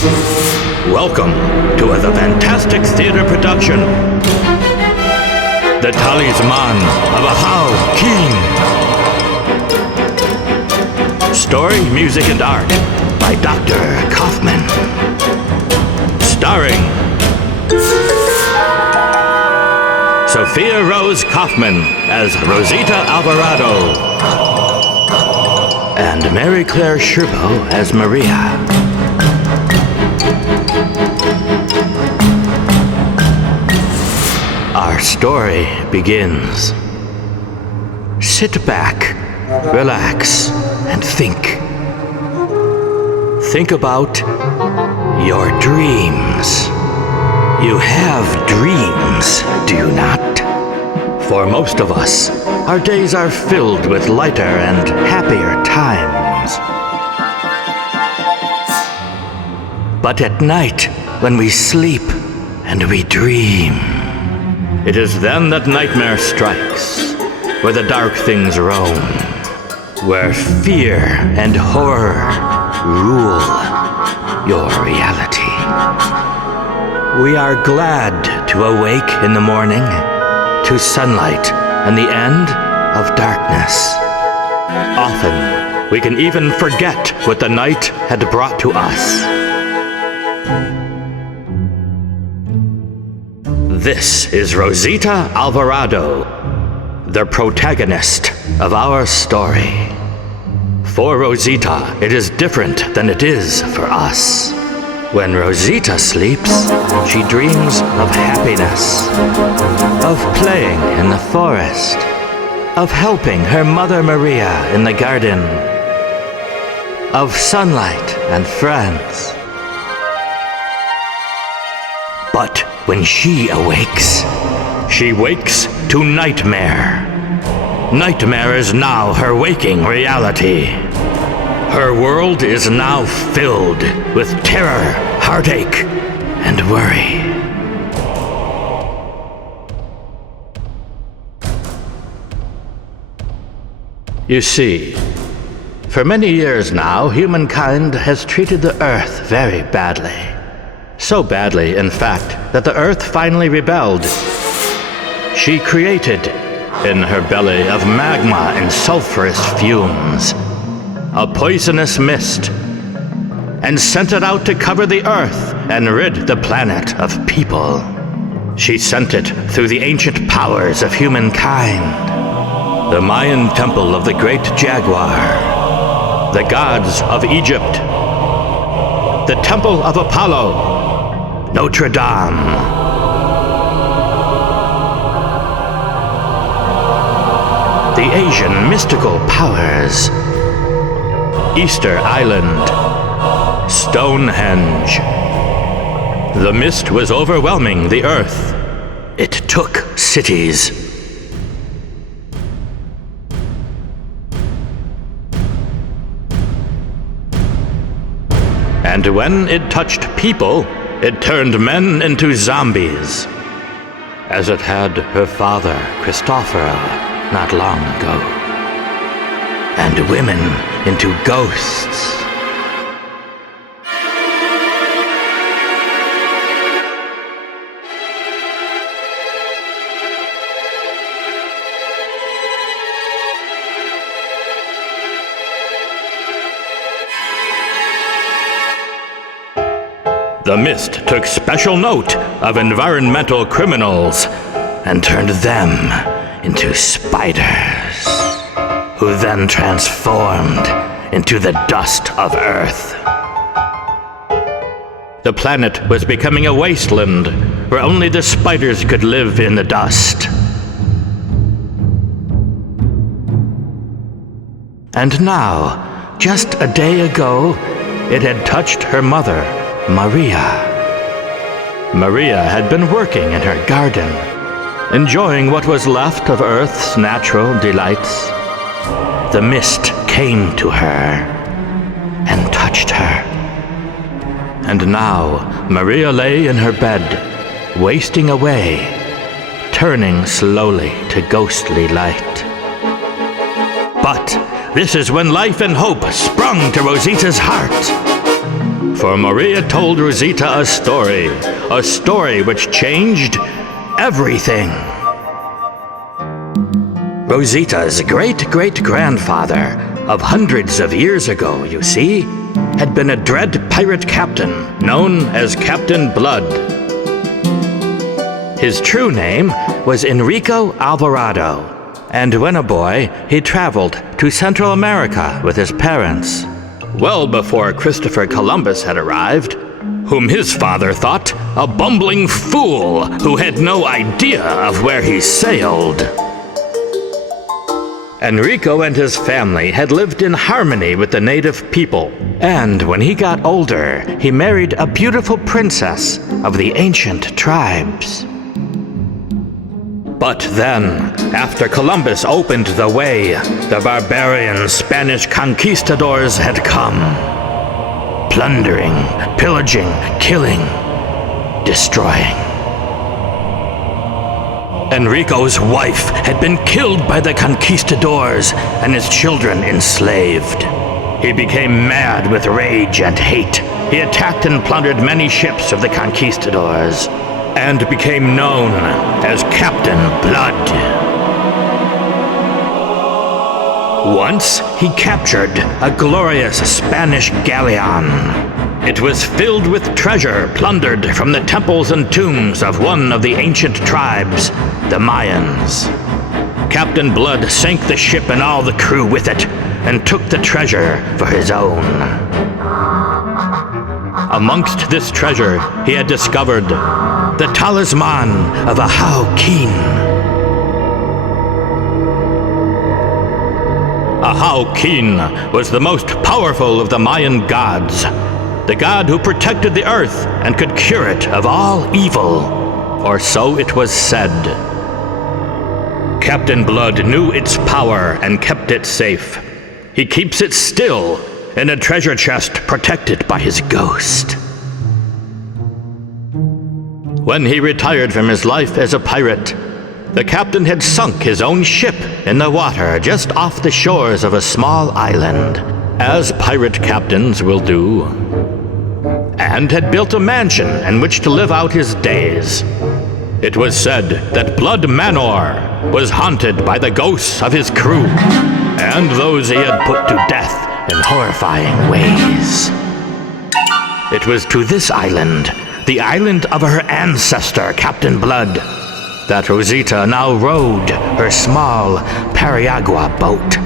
Welcome to the Phantastic theater production, The Talisman of Ahau-Kin. Story, music, and art by Doctor Kaufman. Starring Sofia Rose Kaufman as Rosita Alvarado and Mary Claire Sherbo as Maria. Our story begins. Sit back, relax, and think. Think about your dreams. You have dreams, do you not? For most of us, our days are filled with lighter and happier times. But at night, when we sleep and we dream, it is then that nightmare strikes, where the dark things roam, where fear and horror rule your reality. We are glad to awake in the morning to sunlight and the end of darkness. Often, we can even forget what the night had brought to us. This is Rosita Alvarado, the protagonist of our story. For Rosita, it is different than it is for us. When Rosita sleeps, she dreams of happiness, of playing in the forest, of helping her mother Maria in the garden, of sunlight and friends. But when she awakes, she wakes to nightmare. Nightmare is now her waking reality. Her world is now filled with terror, heartache, and worry. You see, for many years now, humankind has treated the Earth very badly. So badly, in fact, that the Earth finally rebelled. She created, in her belly of magma and sulfurous fumes, a poisonous mist, and sent it out to cover the Earth and rid the planet of people. She sent it through the ancient powers of humankind, the Mayan temple of the Great Jaguar, the gods of Egypt, the temple of Apollo, Notre Dame, the Asian mystical powers, Easter Island, Stonehenge. The mist was overwhelming the Earth. It took cities. And when it touched people, it turned men into zombies, as it had her father, Christopher, not long ago, and women into ghosts. The mist took special note of environmental criminals and turned them into spiders, who then transformed into the dust of Earth. The planet was becoming a wasteland where only the spiders could live in the dust. And now, just a day ago, it had touched her mother, Maria. Maria had been working in her garden, enjoying what was left of Earth's natural delights. The mist came to her and touched her. And now Maria lay in her bed, wasting away, turning slowly to ghostly light. But this is when life and hope sprung to Rosita's heart. For Maria told Rosita a story which changed everything. Rosita's great-great-grandfather of hundreds of years ago, you see, had been a dread pirate captain known as Captain Blood. His true name was Enrico Alvarado, and when a boy, he traveled to Central America with his parents, well before Christopher Columbus had arrived, whom his father thought a bumbling fool who had no idea of where he sailed. Enrico and his family had lived in harmony with the native people, and when he got older, he married a beautiful princess of the ancient tribes. But then, after Columbus opened the way, the barbarian Spanish conquistadors had come. Plundering, pillaging, killing, destroying. Enrico's wife had been killed by the conquistadors and his children enslaved. He became mad with rage and hate. He attacked and plundered many ships of the conquistadors, and became known as Captain Blood. Once, he captured a glorious Spanish galleon. It was filled with treasure plundered from the temples and tombs of one of the ancient tribes, the Mayans. Captain Blood sank the ship and all the crew with it, and took the treasure for his own. Amongst this treasure, he had discovered the Talisman of Ahau-Kin. Ahau-Kin was the most powerful of the Mayan gods, the god who protected the earth and could cure it of all evil, or so it was said. Captain Blood knew its power and kept it safe. He keeps it still in a treasure chest protected by his ghost. When he retired from his life as a pirate, the captain had sunk his own ship in the water just off the shores of a small island, as pirate captains will do, and had built a mansion in which to live out his days. It was said that Blood Manor was haunted by the ghosts of his crew and those he had put to death in horrifying ways. It was to this island, the island of her ancestor, Captain Blood, that Rosita now rowed her small periagua boat.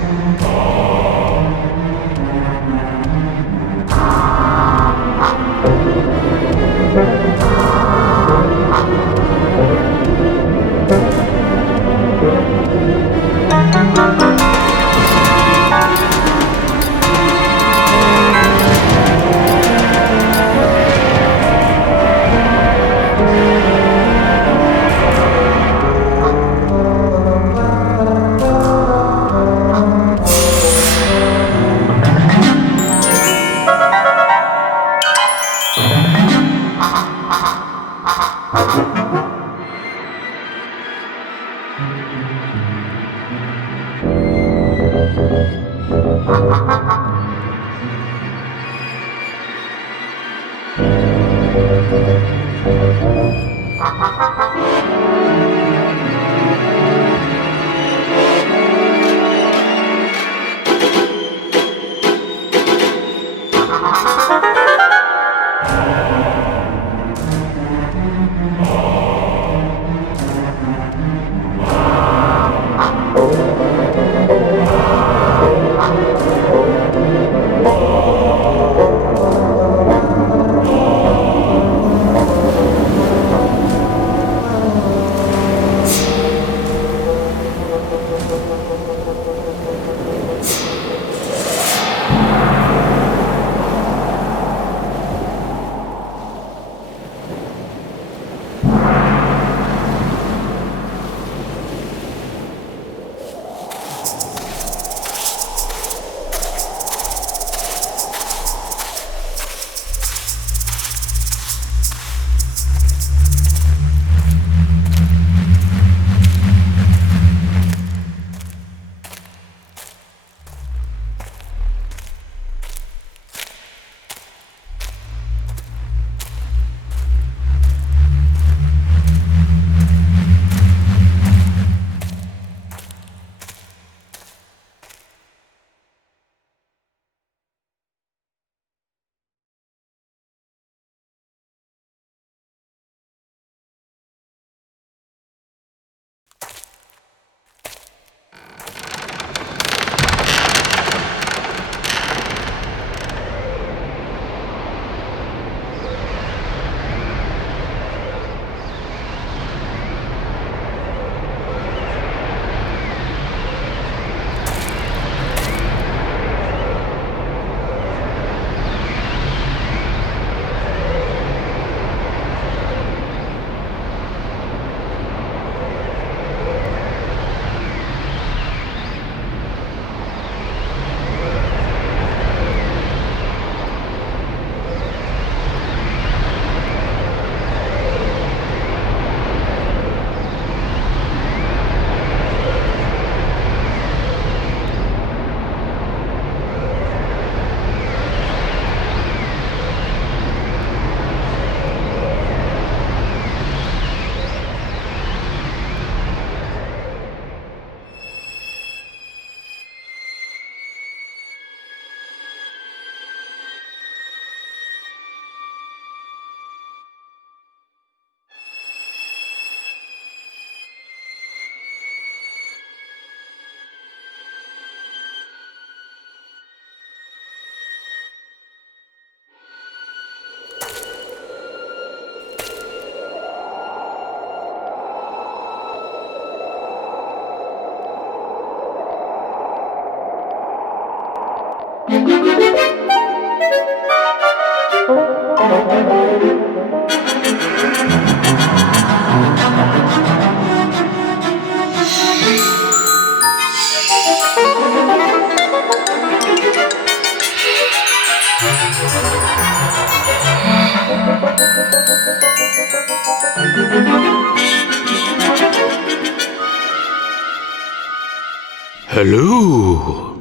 Hello.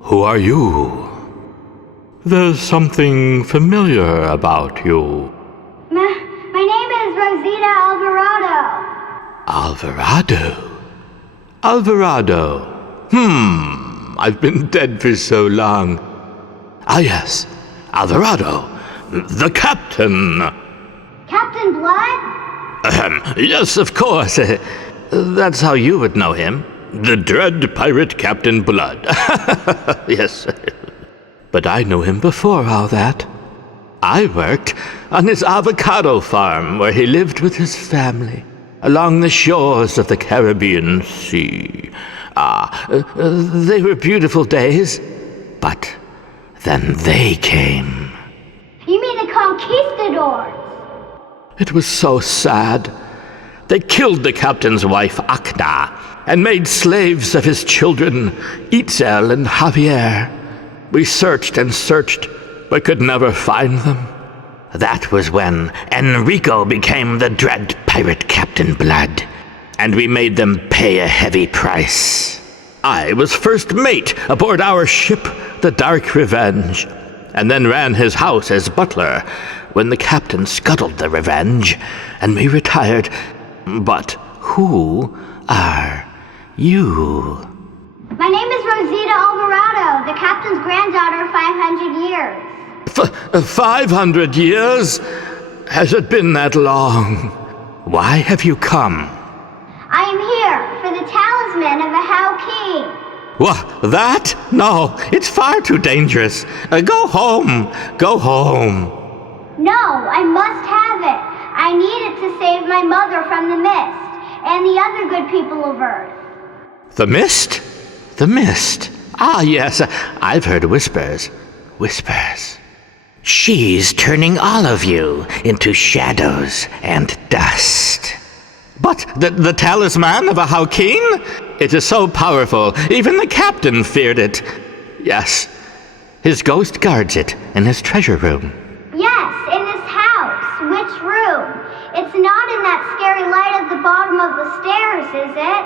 Who are you? There's something familiar about you. My name is Rosita Alvarado. Alvarado? Alvarado. I've been dead for so long. Ah, yes. Alvarado. The captain. Captain Blood? Yes, of course. That's how you would know him. The dread pirate Captain Blood. Yes. But I knew him before all that. I worked on his avocado farm where he lived with his family along the shores of the Caribbean Sea. They were beautiful days, but then they came. You mean the conquistadors? It was so sad. They killed the captain's wife, Akna, and made slaves of his children, Itzel and Javier. We searched and searched, but could never find them. That was when Enrico became the dread pirate Captain Blood, and we made them pay a heavy price. I was first mate aboard our ship, the Dark Revenge, and then ran his house as butler when the captain scuttled the Revenge, and we retired. But who are you? My name is Rosita Alvarado, the captain's granddaughter of 500 years. 500 years? Has it been that long? Why have you come? I am here for the Talisman of Ahau-Kin. What, that? No, it's far too dangerous. Go home. Go home. No, I must have it. I need it to save my mother from the mist and the other good people of Earth. The mist? The mist. Ah, yes, I've heard whispers. Whispers. She's turning all of you into shadows and dust. But the Talisman of Ahau-Kin? It is so powerful, even the captain feared it. Yes, his ghost guards it in his treasure room. Yes, in this house. Which room? It's not in that scary light at the bottom of the stairs, is it?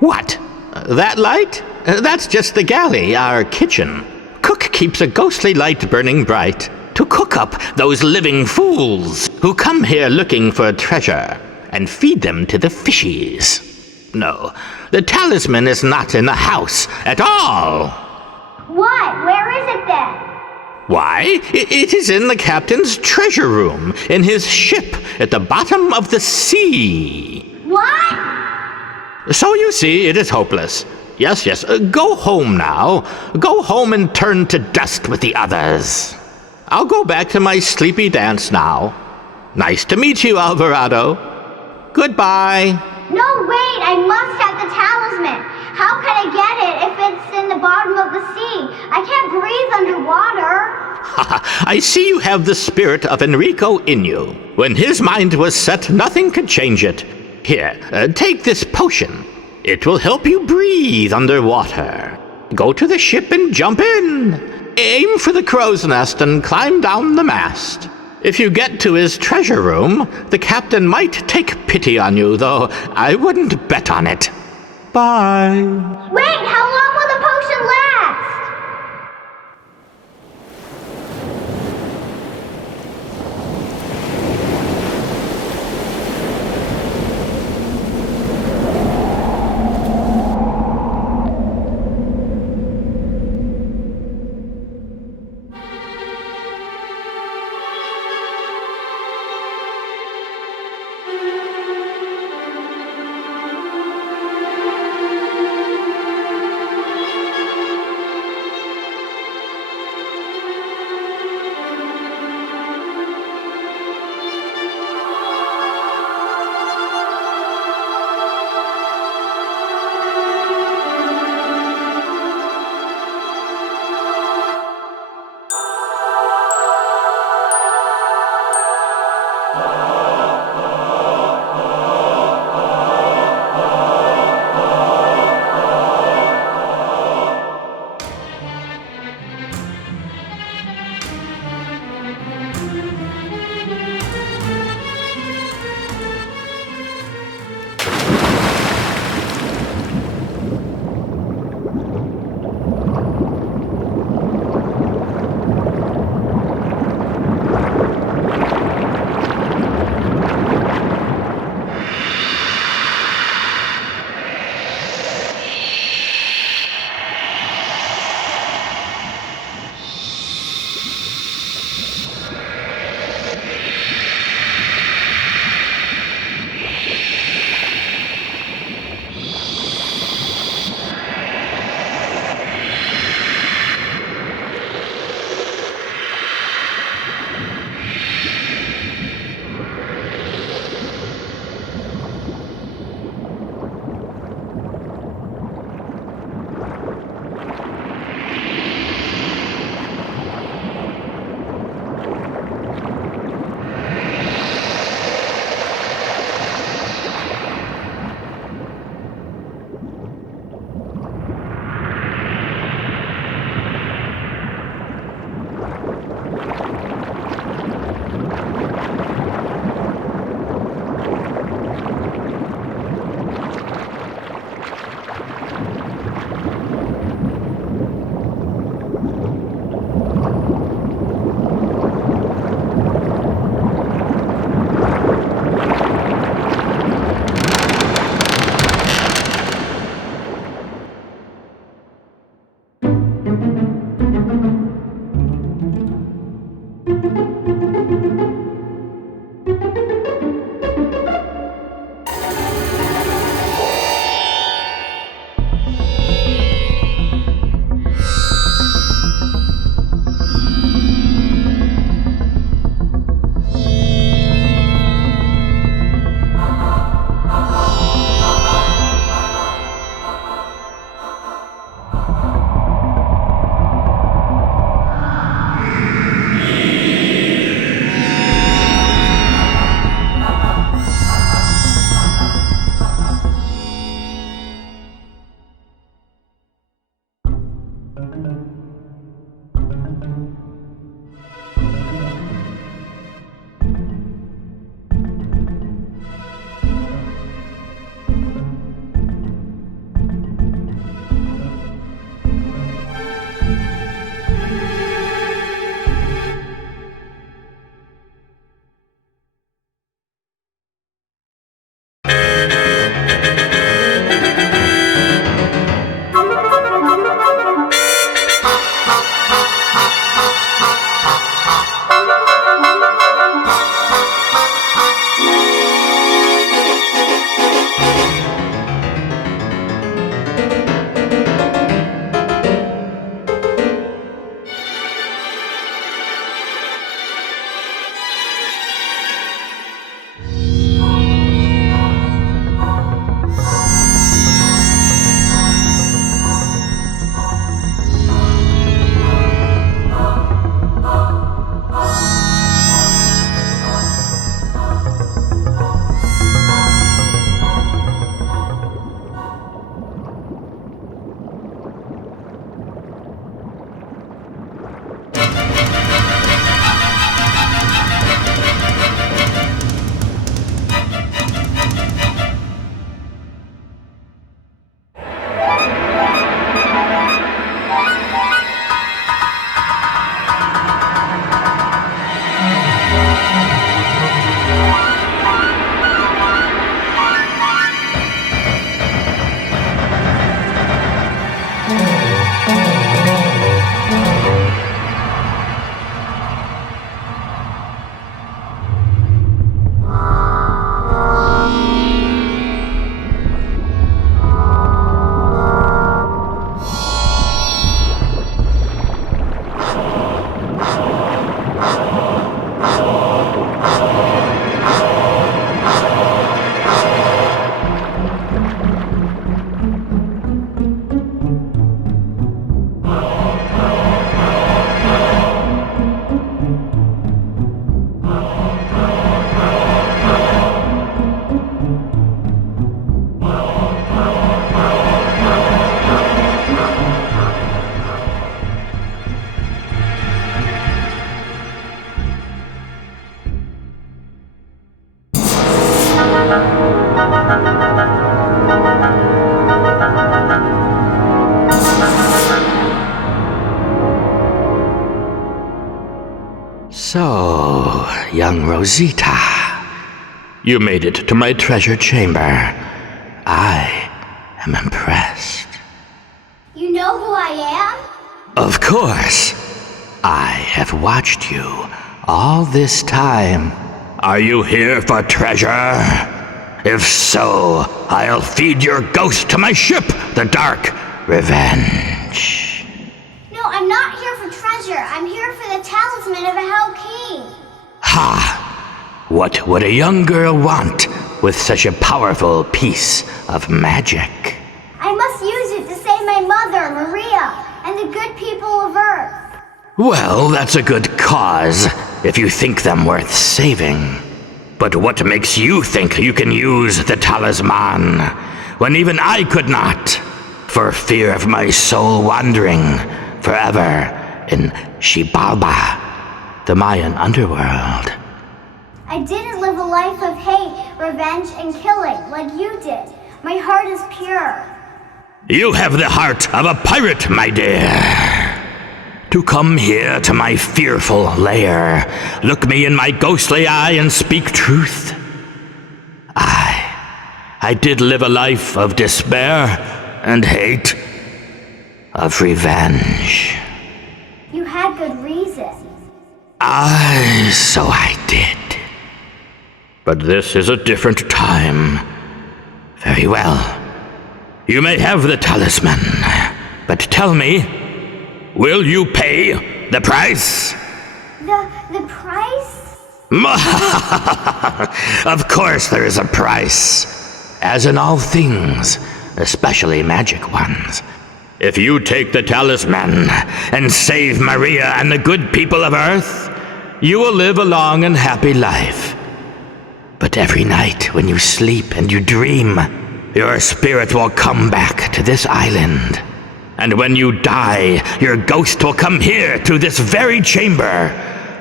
What? That light? That's just the galley, our kitchen. Cook keeps a ghostly light burning bright to cook up those living fools who come here looking for treasure and feed them to the fishies. No, the talisman is not in the house at all. What? Where is it then? Why, it is in the captain's treasure room, in his ship at the bottom of the sea. What? So you see, it is hopeless. Yes, go home now. Go home and turn to dust with the others. I'll go back to my sleepy dance now. Nice to meet you, Alvarado. Goodbye. No, wait, I must have the talisman. How can I get it if it's in the bottom of the sea? I can't breathe underwater. I see you have the spirit of Enrico in you. When his mind was set, nothing could change it. Here, take this potion. It will help you breathe underwater. Go to the ship and jump in. Aim for the crow's nest and climb down the mast. If you get to his treasure room, the captain might take pity on you, though I wouldn't bet on it. Bye. Wait, how long will the potion last? So, young Rosita, you made it to my treasure chamber. I am impressed. You know who I am? Of course. I have watched you all this time. Are you here for treasure? If so, I'll feed your ghost to my ship, the Dark Revenge. No, I'm not here for treasure. I'm here for the Talisman of Ahau-Kin. Ha! What would a young girl want with such a powerful piece of magic? I must use it to save my mother, Maria, and the good people of Earth. Well, that's a good cause, if you think them worth saving. But what makes you think you can use the talisman, when even I could not, for fear of my soul wandering forever in Xibalba, the Mayan underworld? I didn't live a life of hate, revenge, and killing like you did. My heart is pure. You have the heart of a pirate, my dear. To come here to my fearful lair, look me in my ghostly eye and speak truth. I did live a life of despair and hate, of revenge. You had good reason. So I did. But this is a different time. Very well. You may have the talisman, but tell me, will you pay the price? The price? Of course there is a price. As in all things, especially magic ones. If you take the talisman and save Maria and the good people of Earth, you will live a long and happy life. But every night when you sleep and you dream, your spirit will come back to this island. And when you die, your ghost will come here to this very chamber.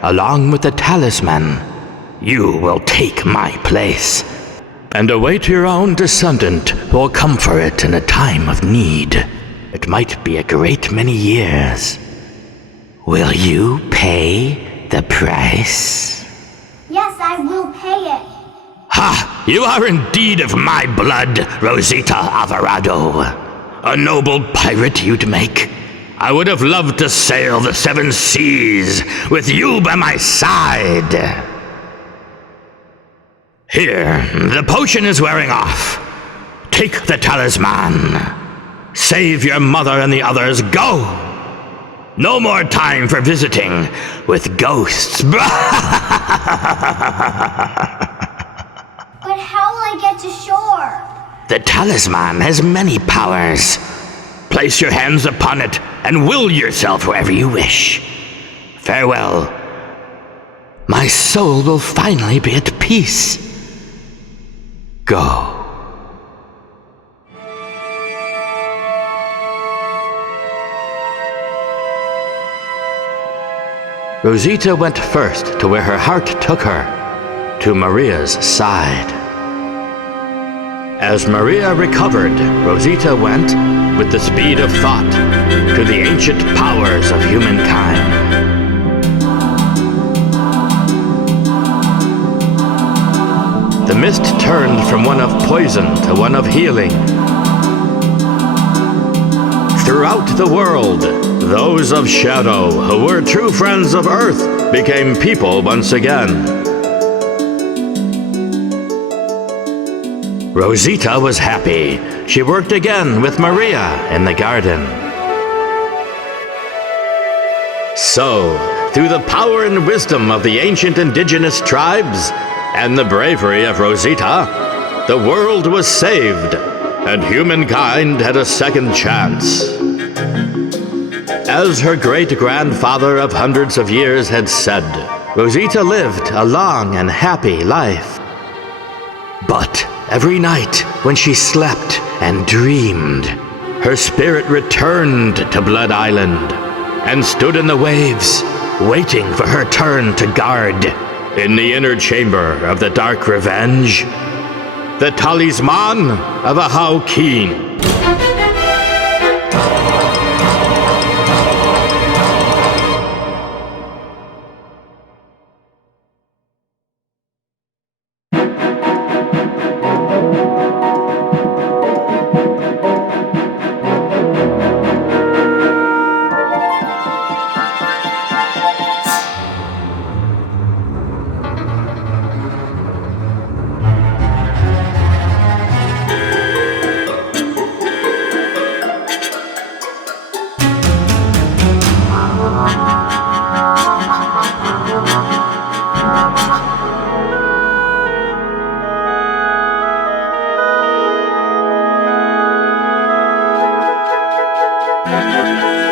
Along with the talisman, you will take my place and await your own descendant who will come for it in a time of need. It might be a great many years. Will you pay the price? Yes, I will pay it. Ha! You are indeed of my blood, Rosita Alvarado. A noble pirate you'd make. I would have loved to sail the 7 seas with you by my side. Here, the potion is wearing off. Take the talisman. Save your mother and the others. Go! No more time for visiting with ghosts. But how will I get to shore? The talisman has many powers. Place your hands upon it and will yourself wherever you wish. Farewell. My soul will finally be at peace. Go. Rosita went first to where her heart took her, to Maria's side. As Maria recovered, Rosita went, with the speed of thought, to the ancient powers of humankind. The mist turned from one of poison to one of healing. Throughout the world, those of shadow who were true friends of Earth became people once again. Rosita was happy. She worked again with Maria in the garden. So, through the power and wisdom of the ancient indigenous tribes and the bravery of Rosita, the world was saved, and humankind had a second chance. As her great-grandfather of hundreds of years had said, Rosita lived a long and happy life. But every night when she slept and dreamed, her spirit returned to Blood Island and stood in the waves, waiting for her turn to guard. In the inner chamber of the Dark Revenge, the Talisman of Ahau-Kin. Talisman.